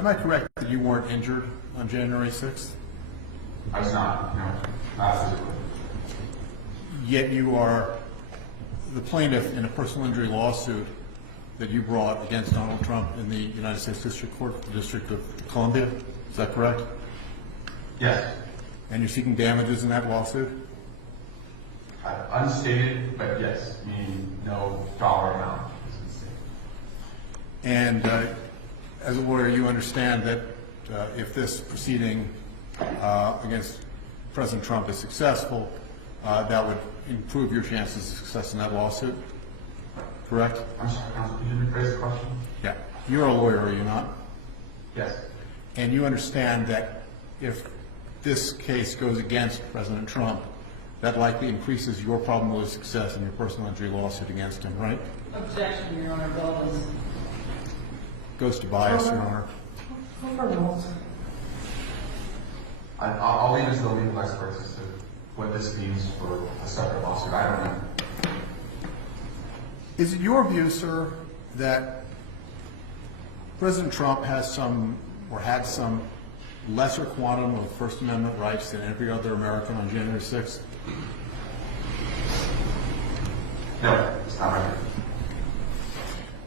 Am I correct that you weren't injured on January 6th? I was not, no, not physically. Yet you are the plaintiff in a personal injury lawsuit that you brought against Donald Trump in the United States District Court, the District of Columbia. Is that correct? Yes. And you're seeking damages in that lawsuit? Unstated, but yes, meaning no dollar amount is unstated. And as a lawyer, you understand that if this proceeding against President Trump is successful, that would improve your chances of success in that lawsuit, correct? I'm sorry, Counsel, could you rephrase the question? Yeah. You're a lawyer, are you not? Yes. And you understand that if this case goes against President Trump, that likely increases your probability of success in your personal injury lawsuit against him, right? Objection, Your Honor. Bill is... Goes to bias, Your Honor. I'll leave it to the legal experts as to what this means for a separate lawsuit. I don't know. Is it your view, sir, that President Trump has some, or had some, lesser quantum of First Amendment rights than every other American on January 6th? No, it's not right.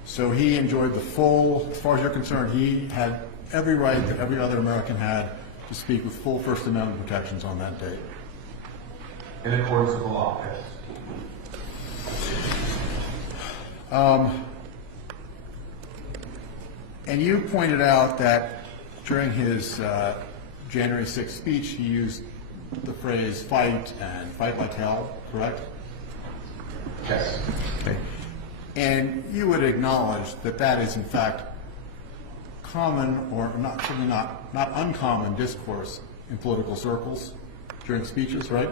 So he enjoyed the full, as far as you're concerned, he had every right that every other American had to speak with full First Amendment protections on that date. In accordance with the law, yes. And you pointed out that during his January 6th speech, he used the phrase fight and fight like hell, correct? Yes. Okay. And you would acknowledge that that is, in fact, common, or not, certainly not uncommon discourse in political circles during speeches, right?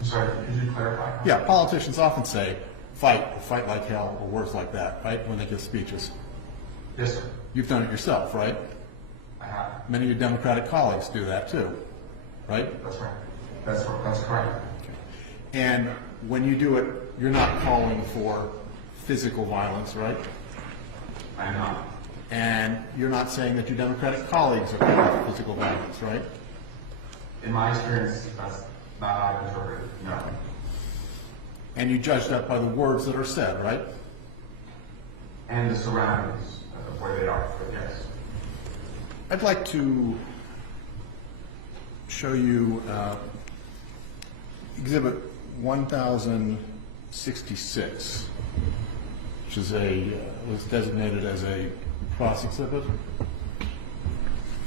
I'm sorry, could you clarify? Yeah, politicians often say fight, or fight like hell, or words like that, right, when they give speeches. Yes, sir. You've done it yourself, right? I have. Many of your Democratic colleagues do that too, right? That's right. That's correct. And when you do it, you're not calling for physical violence, right? I am not. And you're not saying that your Democratic colleagues are calling for physical violence, right? In my experience, that's not how I interpret it, no. And you judge that by the words that are said, right? And the surroundings of where they are, but yes. I'd like to show you Exhibit 1066, which is was designated as a cross exhibit.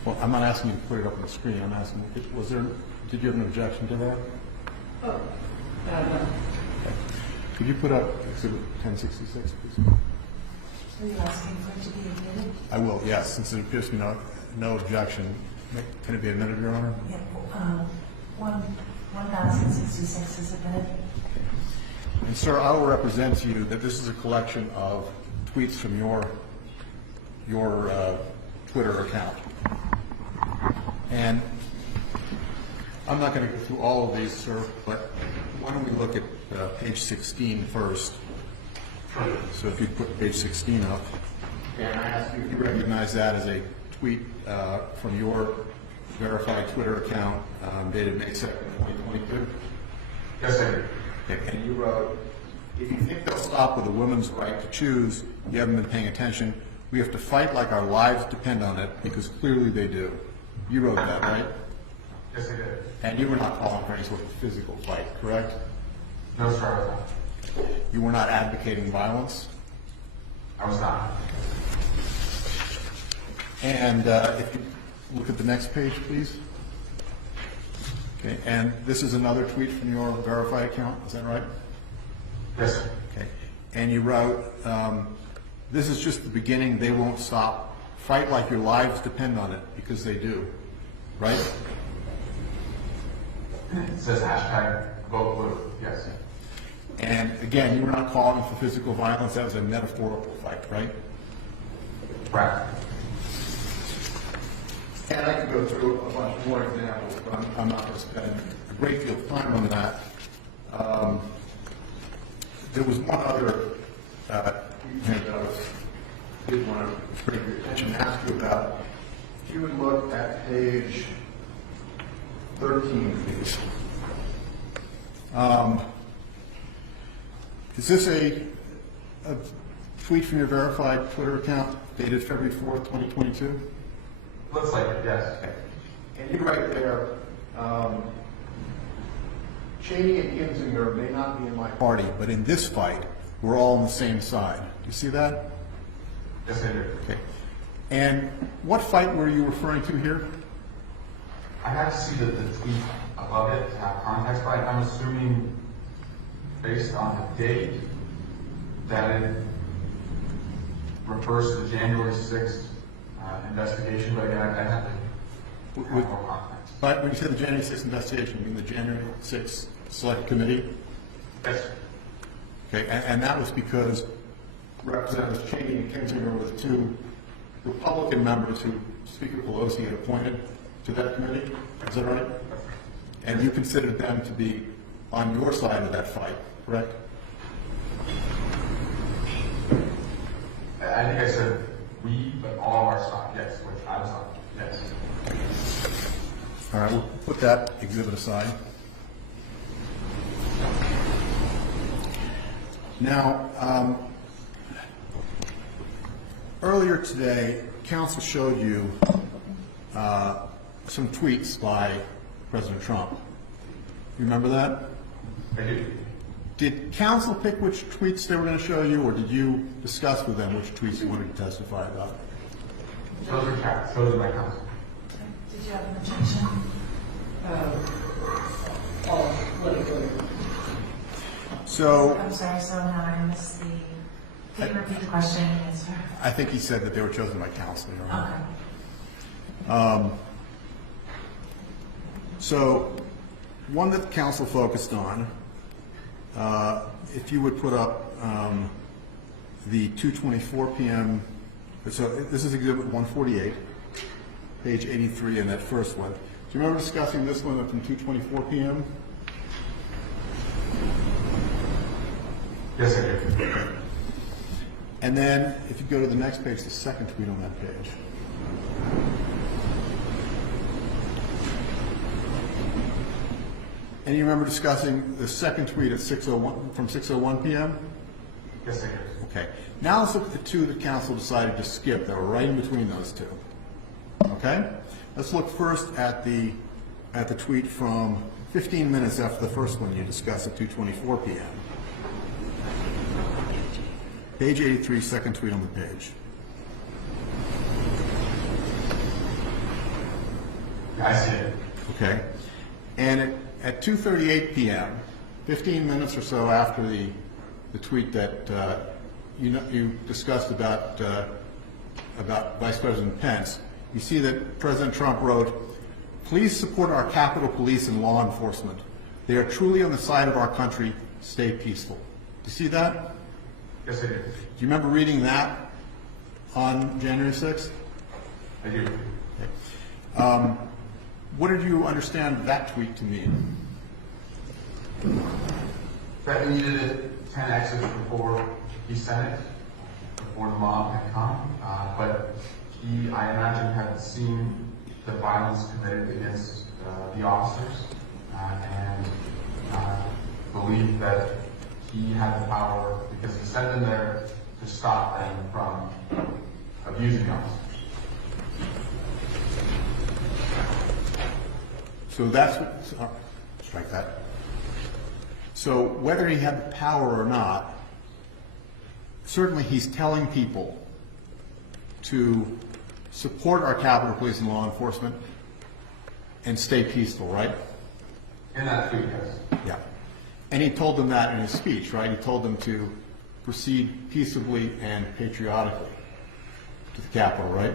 Well, I'm not asking you to put it up on the screen. I'm asking, did you have an objection to that? Oh, no. Could you put up Exhibit 1066, please? Are you asking for it to be admitted? I will, yes, since there appears to be no objection. Can it be admitted, Your Honor? Yeah, 1066 is admitted. And sir, I will represent to you that this is a collection of tweets from your Twitter account. And I'm not going to go through all of these, sir, but why don't we look at page 16 first. So if you put page 16 up, and I ask you if you recognize that as a tweet from your verified Twitter account dated May 2nd, 2022. Yes, I do. Okay. And you wrote, if you think they'll stop with a woman's right to choose, you haven't been paying attention. We have to fight like our lives depend on it, because clearly they do. You wrote that, right? Yes, I did. And you were not calling for any sort of physical fight, correct? No, sir, I was not. You were not advocating violence? I was not. And if you look at the next page, please. Okay, and this is another tweet from your verified account, is that right? Yes, sir. Okay, and you wrote, this is just the beginning, they won't stop. Fight like your lives depend on it, because they do, right? It says hashtag vote blue, yes. And again, you were not calling for physical violence, that was a metaphorical fight, right? Right. And I could go through a bunch more examples, but I'm not going to spend a great deal of time on that. There was one other did want to bring your attention and ask you about. If you would look at page 13, please. Is this a tweet from your verified Twitter account dated February 4th, 2022? Looks like it, yes. And you write there, Cheney and Kinzinger may not be in my party, but in this fight, we're all on the same side. Do you see that? Yes, I do. Okay. And what fight were you referring to here? I have to see the tweet above it to have context, but I'm assuming based on the date that it refers to the January 6th investigation, but again, I have to have more context. But when you say the January 6th investigation, you mean the January 6th Select Committee? Yes. Okay, and that was because Representatives Cheney and Kinzinger were the two Republican members who Speaker Pelosi had appointed to that committee. Is that right? And you considered them to be on your side of that fight, correct? I think I said we, but all of our stock, yes, which I was on, yes. All right, we'll put that exhibit aside. Now, earlier today, Council showed you some tweets by President Trump. You remember that? I do. Did Council pick which tweets they were going to show you, or did you discuss with them which tweets you wanted to testify about? Those are cats. Those are my counsel. Did you have an objection? Politically. So, I'm sorry, so now I missed the, can you repeat the question and answer? I think he said that they were chosen by Council. You're right. Okay. So, one that the Council focused on, if you would put up the 2:24 p.m. So this is Exhibit 148, page 83, in that first one. Do you remember discussing this one from 2:24 p.m.? Yes, I do. And then, if you go to the next page, the second tweet on that page. And you remember discussing the second tweet at 6:01 from 6:01 p.m.? Yes, I do. Okay. Now let's look at the two that Council decided to skip that were right in between those two. Okay? Let's look first at the tweet from 15 minutes after the first one you discussed at 2:24 p.m. Page 83, second tweet on the page. I see it. Okay. And at 2:38 p.m., 15 minutes or so after the tweet that you discussed about Vice President Pence, you see that President Trump wrote, "Please support our Capitol Police and law enforcement. They are truly on the side of our country. Stay peaceful." Do you see that? Yes, I do. Do you remember reading that on January 6th? I do. Okay. What did you understand that tweet to mean? That needed 10 exits before he sent it, before the mob had come, but he, I imagine, had seen the violence committed against the officers and believed that he had the power, because he sent them there to stop them from abusing the officers. So that's what, strike that. So whether he had the power or not, certainly he's telling people to support our Capitol Police and law enforcement and stay peaceful, right? In that tweet, yes. Yeah. And he told them that in his speech, right? He told them to proceed peaceably and patriotically to the Capitol, right?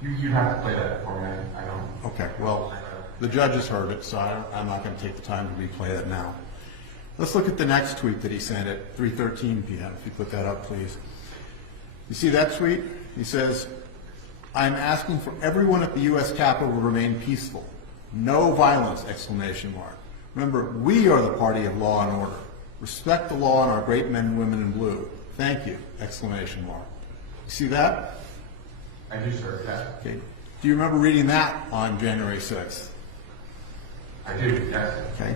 You have to play that for me. I don't. Okay, well, the judges heard it, so I'm not going to take the time to replay that now. Let's look at the next tweet that he sent at 3:13 p.m. If you put that up, please. You see that tweet? He says, "I'm asking for everyone at the U.S. Capitol to remain peaceful. No violence!" Exclamation mark. Remember, we are the party of law and order. Respect the law and our great men and women in blue. Thank you! Exclamation mark. See that? I do, sir, yes. Okay. Do you remember reading that on January 6th? I do, yes. Okay.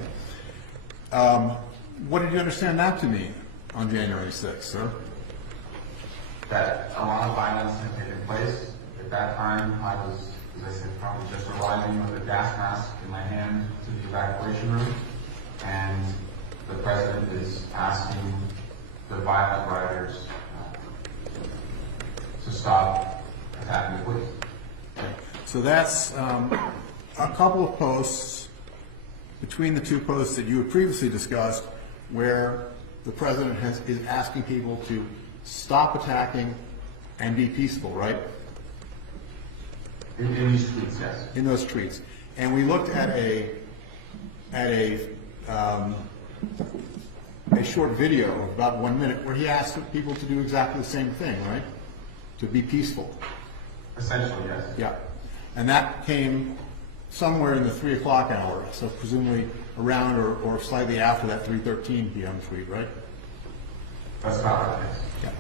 What did you understand that to mean on January 6th, sir? That a lot of violence had taken place. At that time, I was, as I said, probably just arriving with a gas mask in my hand to the evacuation room, and the president is asking the violent rioters to stop attacking the police. So that's a couple of posts between the two posts that you had previously discussed where the president is asking people to stop attacking and be peaceful, right? In these tweets, yes. In those tweets. And we looked at a short video of about 1 minute where he asked people to do exactly the same thing, right? To be peaceful. Essentially, yes. Yeah. And that came somewhere in the 3 o'clock hour, so presumably around or slightly after that 3:13 p.m. tweet, right? That's about right, yes. Yeah.